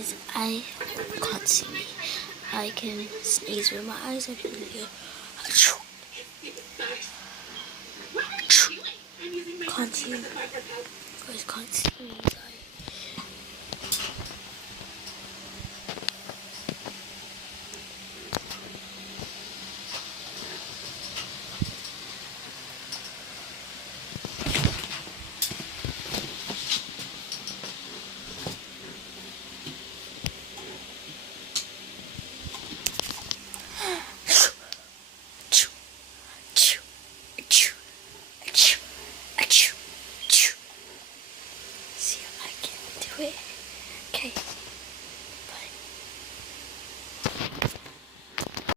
guys, I can't see me. I can sneeze with my eyes open here. Can't see me. Guys, can't see me, guys.